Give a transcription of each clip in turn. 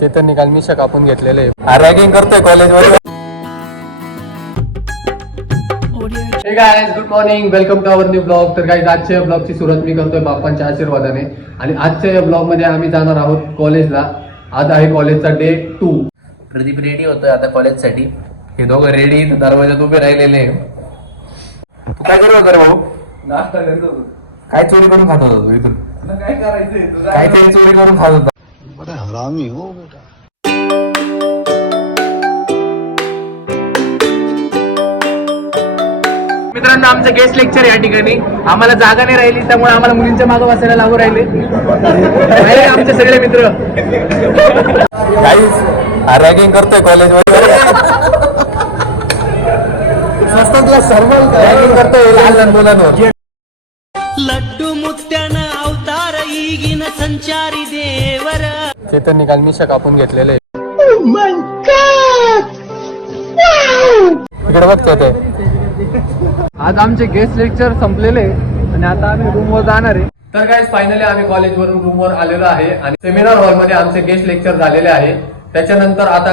चेतननी काल मिशा कापून घेतलेले. रॅगिंग करतोय कॉलेजमध्ये. Hey guys, good morning, welcome to our new blog. तर गाइस, आजच्या ब्लॉगची सुरुवात मी करतोय बाप्पांच्या आशीर्वादाने. आणि आजच्या ब्लॉग मध्ये आम्ही जाणार आहोत कॉलेजला. आज आहे कॉलेजचा डे 2. प्रदीप रेडी होतोय आता कॉलेजसाठी. हे दोघं रेडी दरवाजात उभे राहिलेले. तू काय करत होता रे भाऊ? नाश्ता करत होतो. काय चोरी करून खात होता तू इथून? काय करायचंय? काय तरी चोरी करून खात होता. बड़ा हरामी हो बेटा. मित्रांनो, आमचं गेस्ट लेक्चर या ठिकाणी. आम्हाला जागा नाही राहिली, त्यामुळे आम्हाला मुलींच्या मागे बसायला लागू राहिले. आमचे सगळे मित्र रॅगिंग करतोय कॉलेजमध्ये. रॅगिंग करतोय लहान लहान मुलांवर. लड्डू मुत्याना अवतार ಈಗಿನ संचारी देवर. चेतननी काल मिशा कापून घेतलेले. इकडे बघतोय ते. आज आमचे गेस्ट लेक्चर संपलेले आणि आता आम्ही रूमवर जाणार आहे. तर गाइस, फायनली आम्ही कॉलेजवरून रूमवर आलेलो आहे आणि सेमिनार हॉलमध्ये आमचे गेस्ट लेक्चर झालेले आहे. त्याच्यानंतर आता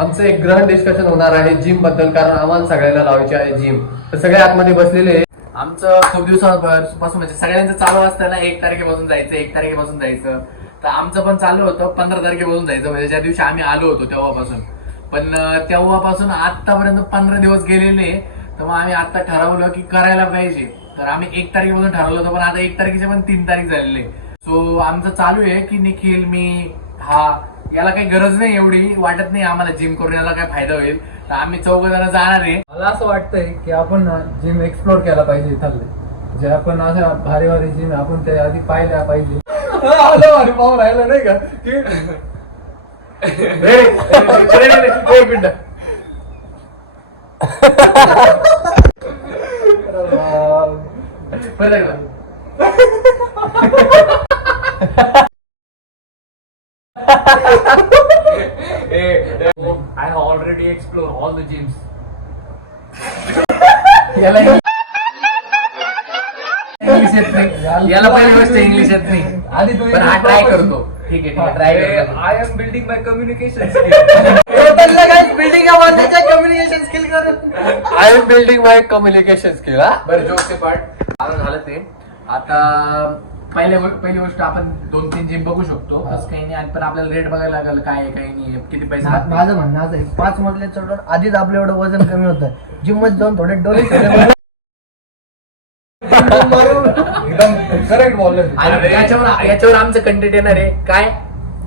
आमचं एक ग्रहण डिस्कशन होणार आहे जिम बद्दल, कारण आम्हाला सगळ्यांना लावायची आहे जिम. तर सगळे आतमध्ये बसलेले आहे. आमचं खूप दिवसापासून म्हणजे सगळ्यांचं चालू असतं ना, 1 तारखेपासून जायचं, 1 तारखेपासून जायचं. तर आमचं पण चालू होतं 15 तारखेपासून जायचं, म्हणजे ज्या दिवशी आम्ही आलो होतो तेव्हापासून. पण तेव्हापासून आतापर्यंत 15 दिवस गेलेले. तर मग आम्ही आता ठरवलं की करायला पाहिजे. तर आम्ही 1 तारखेपासून ठरवलं होतं, पण आता 1 तारखेचे पण 3 तारीख झालेले. सो आमचं चालू आहे की निखिल, मी, याला काही गरज नाही, एवढी वाटत नाही आम्हाला जिम करून याला काय फायदा होईल. तर आम्ही 4 जण जाणार आहे. मला असं वाटतंय की आपण जिम एक्सप्लोर केला पाहिजे. इथले जे आपण अशा भारी भारी जिम आपण त्या आधी पाहिल्या पाहिजे. पाहून राहिलं नाही का की एक minute. I have already explored all the gyms. याला इंग्लिश येत नाही, याला पहिली गोष्ट इंग्लिश येत नाही. आधी तू पण हा ट्राय करतो. ठीक आहे, ट्राय करतो. I am building my communication I am building my communication skill. बरं, जोकचे पार्ट झालं ते. आता पहिली गोष्ट आपण 2-3 जिम बघू शकतो, तसं काही नाही. पण आपल्याला रेट बघायला लागेल, काय आहे काही नाही, किती पैसे लागतील. माझं म्हणणं असं आहे, 5 मजले चढून आधीच आपलं एवढं वजन कमी होतं. जिम मध्ये जाऊन थोडे डोले करेक्ट बोलले. आणि याच्यावर आमचं कंटेंट येणार आहे. काय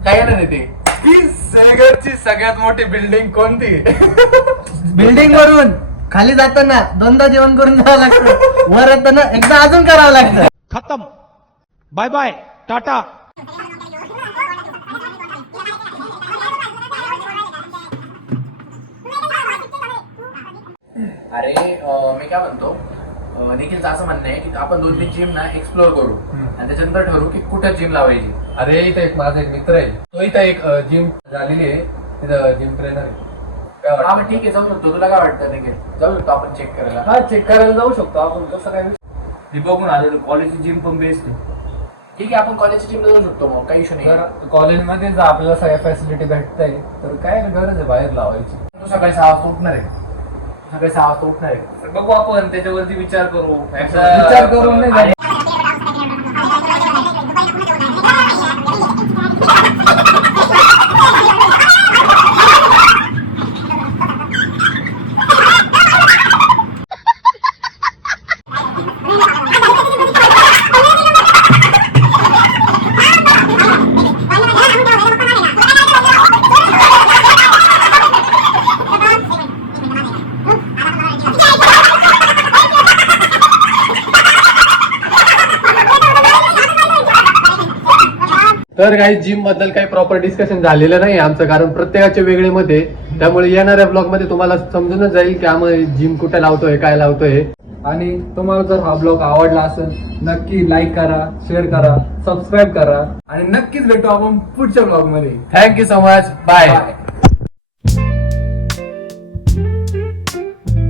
येणार आहे ते की श्रीगडची सगळ्यात मोठी बिल्डिंग कोणती? बिल्डिंग वरून खाली जाताना 2दा जेवण करून जावं लागतं, वर येताना एकदा अजून करावं लागतं. खत्म. Bye bye, tata. अरे मी काय म्हणतो, निखिलचं असं म्हणणं आहे की आपण 2-3 जिम ना एक्सप्लोर करू आणि त्याच्यानंतर ठरवू की कुठं जिम लावायची. अरे इथं एक माझा एक मित्र आहे, तो इथं एक जिम झालेली आहे, तिथं जिम ट्रेनर आहे. काय हा, वाटतं? मग ठीक आहे, जाऊ शकतो. तुला काय वाटतं निखिल? जाऊ शकतो आपण चेक करायला. हा, चेक करायला जाऊ शकतो आपण. कसं काय? मी बघून आलेलो कॉलेजची जिम पण बेस्ट आहे. ठीक आहे, आपण कॉलेजच्या जिमला जाऊ शकतो, मग काही इश्यू नाही. तर कॉलेजमध्ये जर आपल्याला सगळ्या फॅसिलिटी भेटताय तर काय गरज आहे बाहेर लावायची. तू सकाळी 6 वाजता उठणार आहे. सकाळी 6 वाजता उठणार आहे. तर बघू आपण त्याच्यावरती विचार करू. विचार करून नाही जायचं. तर काही जिम बद्दल काही प्रॉपर डिस्कशन झालेलं नाही आमचं, कारण प्रत्येकाचे वेगळे मत आहे. त्यामुळे येणाऱ्या ब्लॉग मध्ये तुम्हाला समजूनच जाईल की आम्ही जिम कुठे लावतोय, काय लावतोय. आणि तुम्हाला जर हा ब्लॉग आवडला असेल नक्की लाईक करा, शेअर करा, सबस्क्राईब करा आणि नक्कीच भेटू आपण पुढच्या ब्लॉग मध्ये. Thank you so much. बाय.